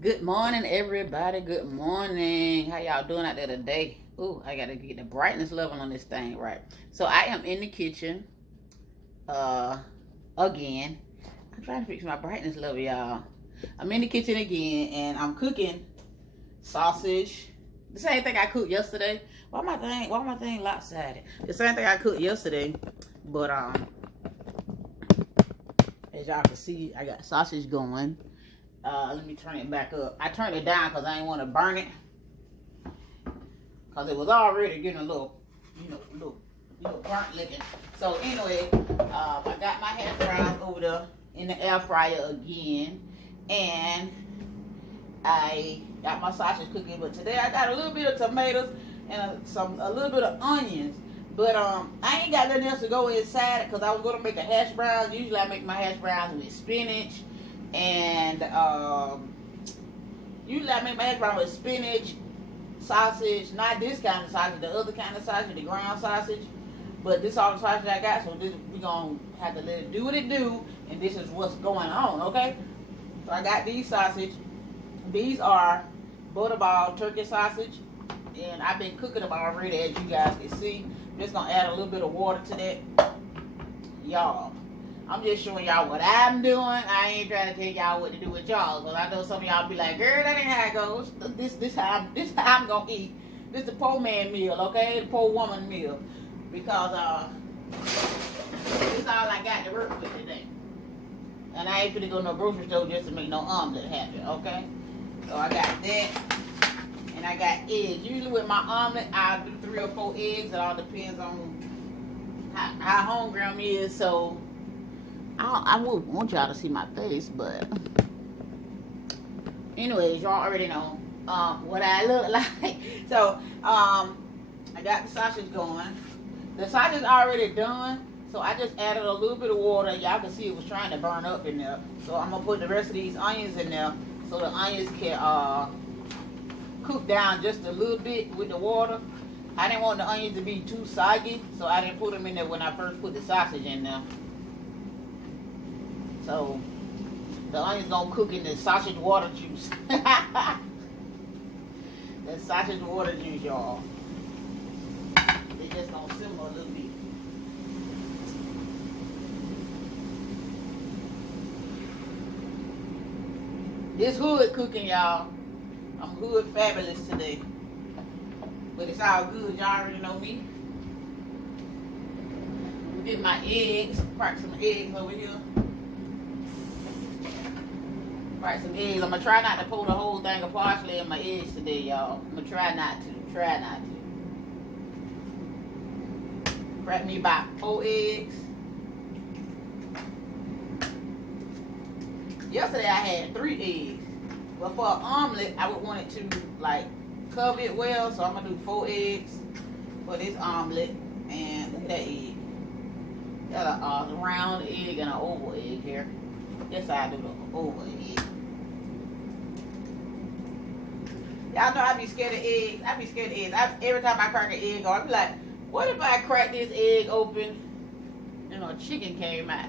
Good morning, everybody. Good morning. How y'all doing out there today? Ooh, I gotta get the brightness level on this thing right. So I am in the kitchen, uh, again. I'm trying to fix my brightness level, y'all. I'm in the kitchen again, and I'm cooking sausage. The same thing I cooked yesterday. Why my thing lopsided? The same thing I cooked yesterday, but as y'all can see, I got sausage going. Let me turn it back up. I turned it down because I didn't want to burn it. Because it was already getting a little, burnt looking. So anyway, I got my hash browns over there in the air fryer again. And I got my sausage cooking. But today I got a little bit of tomatoes and a little bit of onions. But I ain't got nothing else to go inside it because I was going to make a hash browns. Usually I make my hash browns with spinach. And usually I make my hash brown with spinach, sausage, not this kind of sausage, the other kind of sausage, the ground sausage. But this all the sausage I got, so we're going to have to let it do what it do, and this is what's going on, okay? So I got these sausage. These are butterball turkey sausage, and I've been cooking them already, as you guys can see. I'm just going to add a little bit of water to that. Y'all, I'm just showing y'all what I'm doing. I ain't trying to tell y'all what to do with y'all, because I know some of y'all be like, girl, that ain't how it goes. This how I'm gonna eat. This the poor man meal, okay? The poor woman meal. Because this is all I got to work with today. And I ain't finna go to no grocery store just to make no omelet happen, okay? So I got that. And I got eggs. Usually with my omelet, I'll do 3 or 4 eggs. It all depends on how hungry I'm is. So I would want y'all to see my face, but anyways, y'all already know what I look like. So I got the sausage going. The sausage is already done, so I just added a little bit of water. Y'all can see it was trying to burn up in there. So I'm gonna put the rest of these onions in there so the onions can cook down just a little bit with the water. I didn't want the onions to be too soggy, so I didn't put them in there when I first put the sausage in there. So the onion's gonna cook in the sausage water juice. The sausage water juice, y'all. They just gonna simmer a little bit. This hood cooking, y'all. I'm hood fabulous today. But it's all good. Y'all already know me. Get my eggs. Crack some eggs over here. Crack some eggs. I'm gonna try not to pull the whole thing of parsley in my eggs today, y'all. I'm gonna try not to. Try not to. Crack me about 4 eggs. Yesterday I had 3 eggs. But for an omelet, I would want it to like cover it well, so I'm gonna do 4 eggs for this omelet. And look at that egg. Got a round egg and an oval egg here. Yes, I do the oval egg. Y'all know I be scared of eggs. I be scared of eggs. Every time I crack an egg, I be like, what if I crack this egg open and a chicken came out?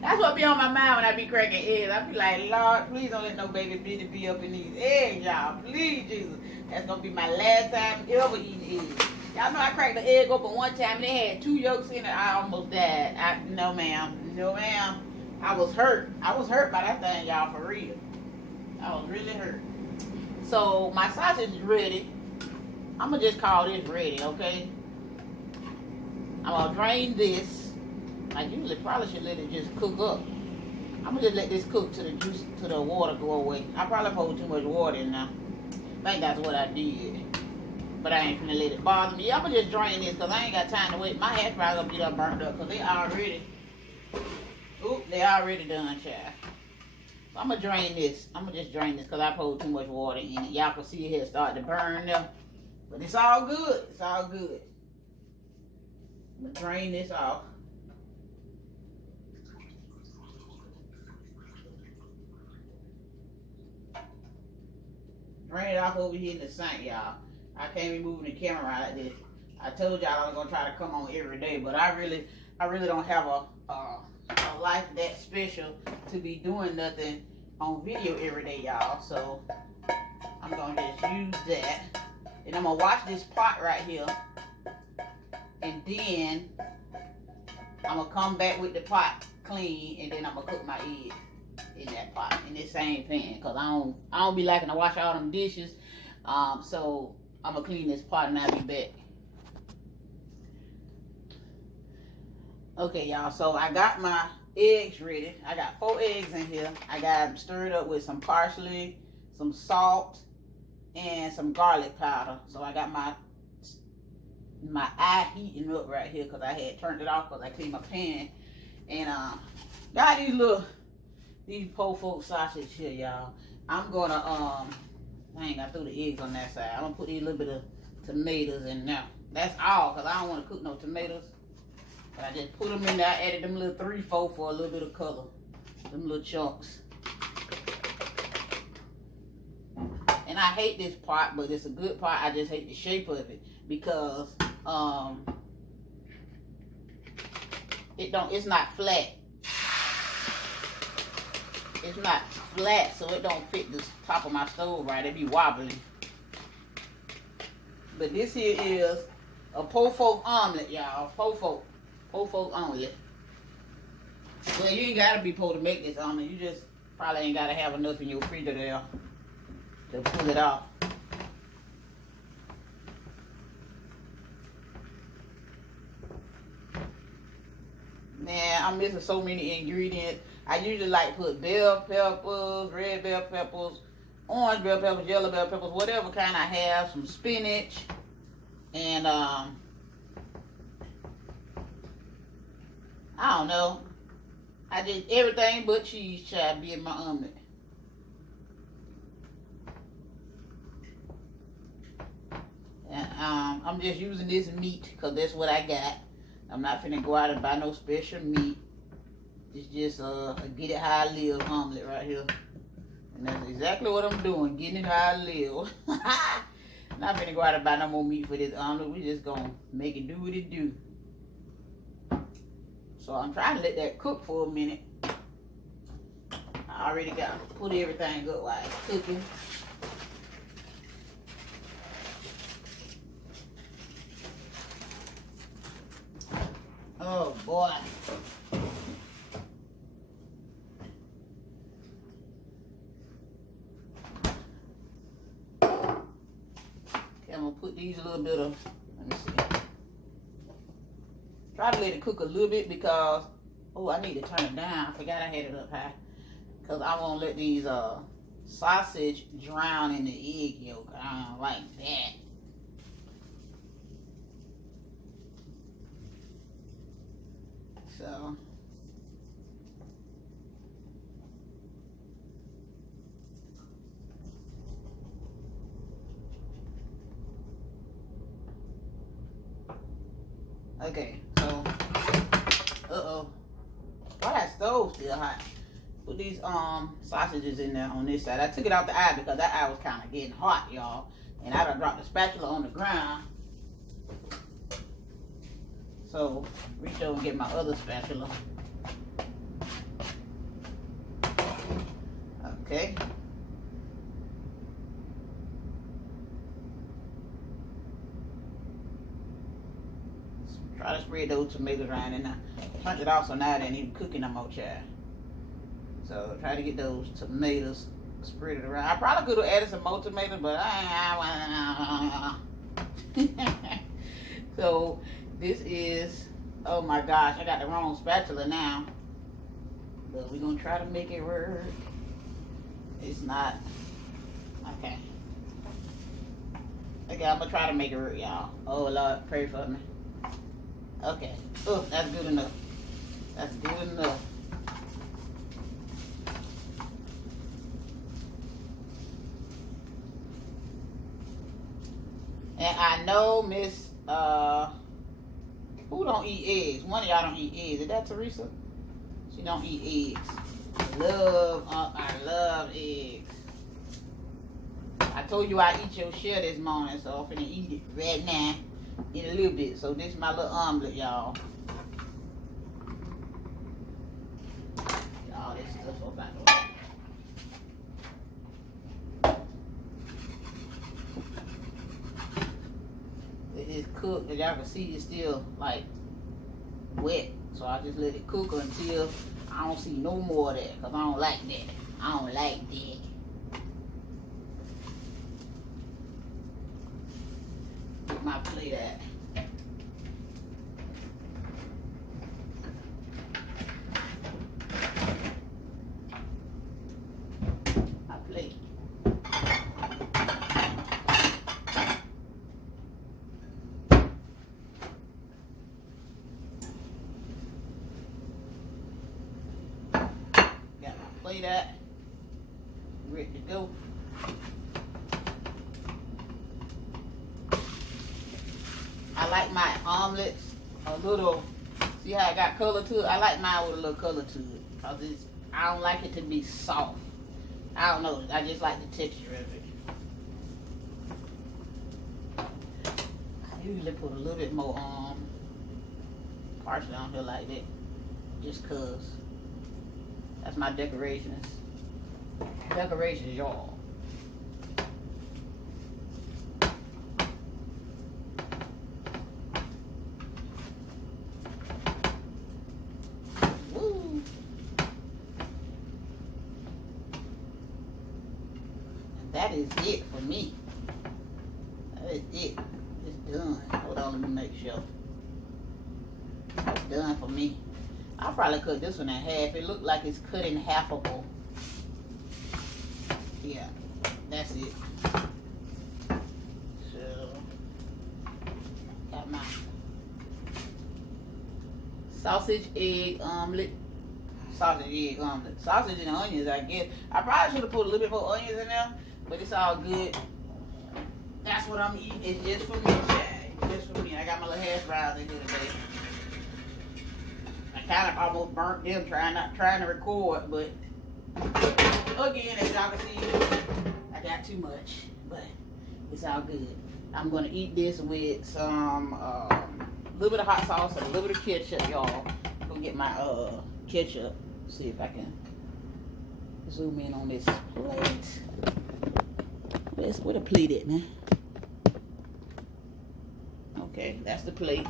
That's what be on my mind when I be cracking eggs. I be like, Lord, please don't let no baby bitty be up in these eggs, y'all. Please, Jesus. That's going to be my last time ever eating eggs. Y'all know I cracked the egg open one time and it had 2 yolks in it. I almost died. No, ma'am. No, ma'am. I was hurt. I was hurt by that thing, y'all, for real. I was really hurt. So, my sausage is ready. I'm going to just call this ready, okay? I'm going to drain this. I usually probably should let it just cook up. I'm going to just let this cook till the juice, till the water go away. I probably poured too much water in now. I think that's what I did. But I ain't finna let it bother me. I'm going to just drain this because I ain't got time to wait. My hash browns going to get up burnt up because they already done, child. So I'm going to drain this. I'm going to just drain this because I poured too much water in it. Y'all can see it here start to burn now. But it's all good. It's all good. I'm going to drain this off. Drain it off over here in the sink, y'all. I can't be moving the camera like this. I told y'all I was gonna try to come on every day, but I really don't have a life that special to be doing nothing on video every day, y'all. So I'm gonna just use that. And I'm gonna wash this pot right here. And then I'm gonna come back with the pot clean, and then I'm gonna cook my eggs in that pot, in this same pan. Cause I don't be liking to wash all them dishes. So I'm gonna clean this pot and I'll be back. Okay, y'all, so I got my eggs ready. I got 4 eggs in here. I got them stirred up with some parsley, some salt, and some garlic powder. So I got my eye heating up right here because I had turned it off because I cleaned my pan. And got these po' folk sausage here, y'all. I'm gonna dang, I threw the eggs on that side. I'm gonna put a little bit of tomatoes in there. That's all, because I don't want to cook no tomatoes. But I just put them in there. I added them little 3-4 for a little bit of color. Them little chunks. And I hate this pot, but it's a good pot. I just hate the shape of it because it's not flat. It's not flat, so it don't fit the top of my stove right. It be wobbly. But this here is a po' folk omelet, y'all. Po' folk omelet. Well, you ain't gotta be po' to make this omelet. You just probably ain't gotta have enough in your freezer there to pull it off. Man, I'm missing so many ingredients. I usually like to put bell peppers, red bell peppers, orange bell peppers, yellow bell peppers, whatever kind I have, some spinach, and I don't know. I just everything but cheese child be in my omelet. And I'm just using this meat because that's what I got. I'm not finna go out and buy no special meat. It's just get it how I live omelet right here. And that's exactly what I'm doing, getting it how I live. Not finna go out and buy no more meat for this omelet. We just gonna make it do what it do. So I'm trying to let that cook for a minute. I already got put everything up while it's cooking. Oh boy. Okay, I'm gonna put these a little bit of, let me see. Try to let it cook a little bit because, oh, I need to turn it down. I forgot I had it up high. Because I won't let these sausage drown in the egg yolk. I don't like that. So okay, so why that stove still hot? Put these sausages in there on this side. I took it out the eye because that eye was kind of getting hot, y'all. And I done dropped the spatula on the ground. So reach over and get my other spatula. Okay. Try to spread those tomatoes around and punch it off so now they ain't even cooking no more, child. So try to get those tomatoes spread it around. I probably could have added some more tomatoes, but so this is, oh my gosh, I got the wrong spatula now. But we're gonna try to make it work. It's not, okay. Okay, I'm gonna try to make it work, y'all. Oh Lord, pray for me. Okay, oh, that's good enough. That's good enough. And I know Miss, who don't eat eggs? One of y'all don't eat eggs. Is that Teresa? She don't eat eggs. I love eggs. I told you I eat your share this morning, so I'm finna eat it right now in a little bit. So this is my little omelet, y'all. All this stuff about the way. cook. As y'all can see, it's still like wet. So I just let it cook until I don't see no more of that. Because I don't like that. I don't like that. Get my plate at. My plate. That ready to go. I like my omelets a little. See how I got color to it? I like mine with a little color to it because I don't like it to be soft. I don't know. I just like the texture of it. I usually put a little bit more parsley on here like that, just cause. That's my decorations. Decorations, y'all. Woo. And that is it for me. That is it. It's done. Hold on, let me make sure. It's done for me. I'll probably cut this one in half. It looked like it's cut in halfable. Yeah, that's it. So, got my sausage, egg, omelet. Sausage, egg, omelet. Sausage and onions, I guess. I probably should have put a little bit more onions in there, but it's all good. That's what I'm eating. It's just for me, child. Just for me. I got my little hash browns in here today. Kind of almost burnt them trying to record, but again, as y'all can see, I got too much, but it's all good. I'm gonna eat this with some little bit of hot sauce and a little bit of ketchup, y'all. I'm gonna get my ketchup. See if I can zoom in on this plate. Where the plate at, man? Okay, that's the plate.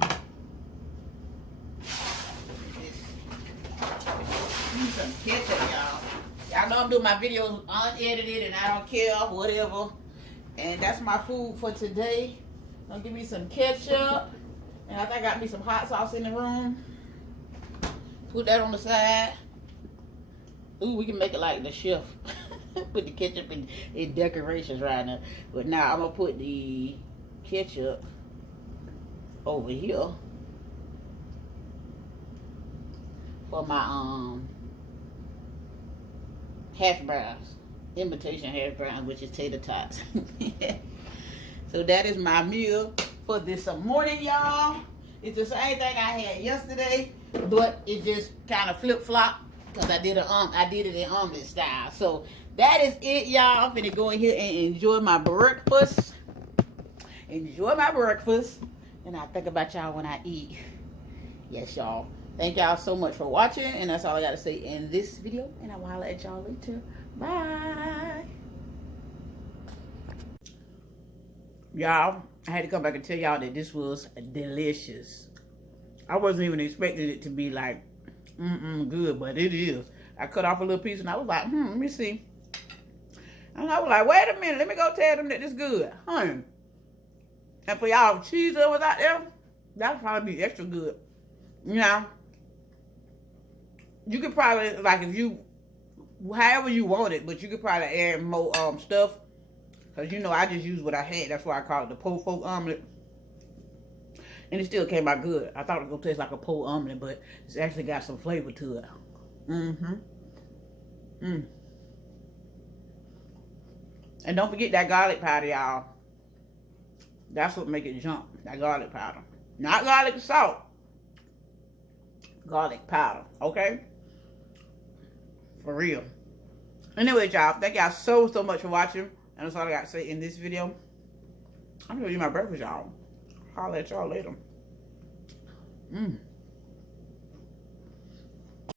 Some ketchup, y'all. Y'all know I'm doing my videos unedited and I don't care, whatever. And that's my food for today. Gonna give me some ketchup. And I think I got me some hot sauce in the room. Put that on the side. Ooh, we can make it like the chef. Put the ketchup in decorations right now. But now I'm gonna put the ketchup over here for my hash browns, imitation hash browns, which is tater tots. So that is my meal for this morning, y'all. It's the same thing I had yesterday, but it just kind of flip flop because I did it in omelet style. So that is it, y'all. I'm finna go in here and enjoy my breakfast. Enjoy my breakfast, and I think about y'all when I eat. Yes, y'all. Thank y'all so much for watching, and that's all I got to say in this video, and I will holler at y'all later. Bye. Y'all, I had to come back and tell y'all that this was delicious. I wasn't even expecting it to be like, good, but it is. I cut off a little piece, and I was like, let me see. And I was like, wait a minute, let me go tell them that this good. And for y'all cheese that was out there, that'll probably be extra good. You know, you could probably, like, if you, however you want it, but you could probably add more stuff. Because, you know, I just used what I had. That's why I call it the po' folk omelet. And it still came out good. I thought it was going to taste like a po' omelet, but it's actually got some flavor to it. And don't forget that garlic powder, y'all. That's what make it jump, that garlic powder. Not garlic salt. Garlic powder, okay? For real. Anyway, y'all, thank y'all so much for watching. And that's all I got to say in this video. I'm going to eat my breakfast, y'all. Holler at y'all later.